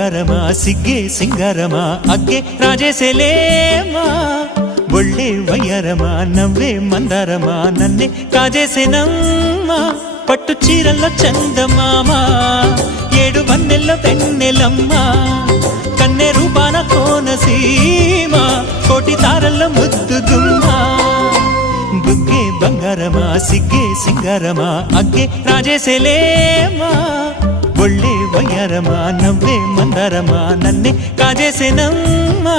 బంగారమా సిగ్గే సింగారమా అగ్గే రాజేసేలేమా ఒళ్ళే వయ్యారమా నవ్వే మందారమా నన్నే కాజేసేనమ్మా పట్టు చీరల్లో చందమామా ఏడు వన్నెల్లో వెన్నెలమ్మా కన్నె రూపాన కోనసీమ కోటి తారల్లో ముద్దుగుమ్మా బుగ్గే బంగారమా సిగ్గే సింగారమా అగ్గే రాజేసేలేమా ఒళ్ళే వయ్యారమా నవ్వే మందారమా నన్నే కాజేసేనమ్మా